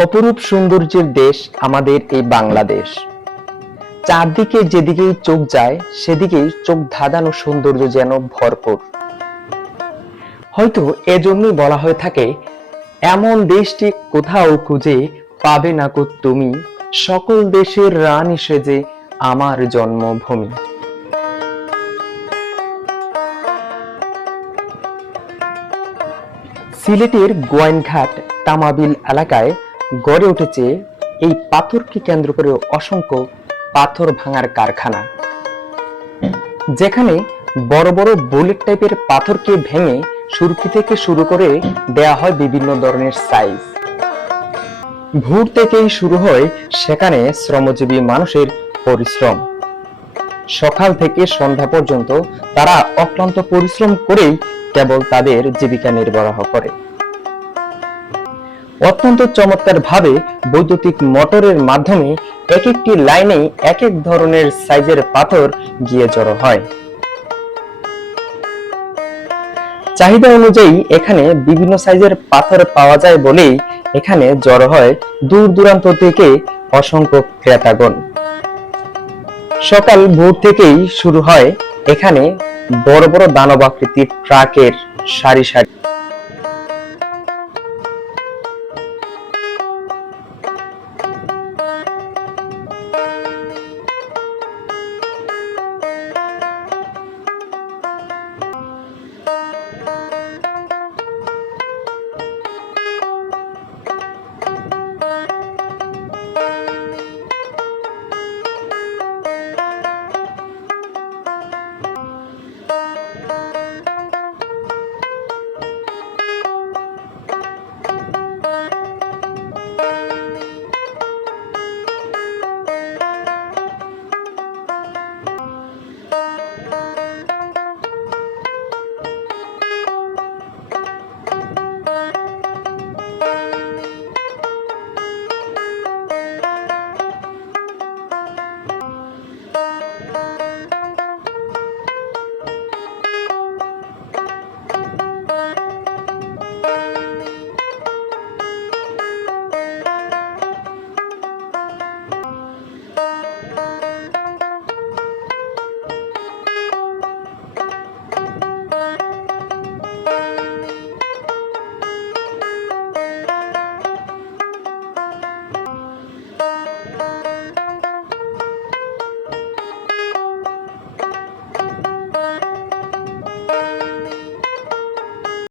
অপরূপ সৌন্দর্যের দেশ আমাদের এই বাংলাদেশ। চারদিকে যেদিকেই চোখ যায়, সেদিকেই চোখ ধাঁধানো সৌন্দর্য যেন ভরপুর। হয়তো এজন্যই বলা হয়ে থাকে, এমন দেশটি কোথাও খুঁজে পাবে না কো তুমি, সকল দেশের রানী সেজে আমার জন্মভূমি। সিলেটের গোয়াইনঘাট তামাবিল এলাকায় গড়ে উঠেছে এই পাথরকে কেন্দ্র করে অসংখ্য পাথর ভাঙার কারখানা। যেখানে বড় বড় বুলেট টাইপের পাথরকে ভেঙে সুরকি থেকে শুরু করে দেয়া হয় বিভিন্ন ধরনের সাইজ ভোর থেকেই শুরু হয় সেখানে শ্রমজীবী মানুষের পরিশ্রম। সকাল থেকে সন্ধ্যা পর্যন্ত তারা অক্লান্ত পরিশ্রম করেই কেবল তাদের জীবিকা নির্বাহ করে। অত্যন্ত চমৎকার ভাবে বৈদ্যুতিক মোটরের মাধ্যমে এক একটি লাইনে এক এক ধরনের সাইজের পাথর গিয়ে জড়ো হয়। চাহিদা অনুযায়ী এখানে বিভিন্ন সাইজের পাথর পাওয়া যায় বলেই এখানে জড়ো হয় দূর দূরান্ত থেকে অসংখ্য ক্রেতাগণ। সকাল ভোর থেকেই শুরু হয় এখানে বড় বড় দানব আকৃতির ট্রাকের সারি সারি।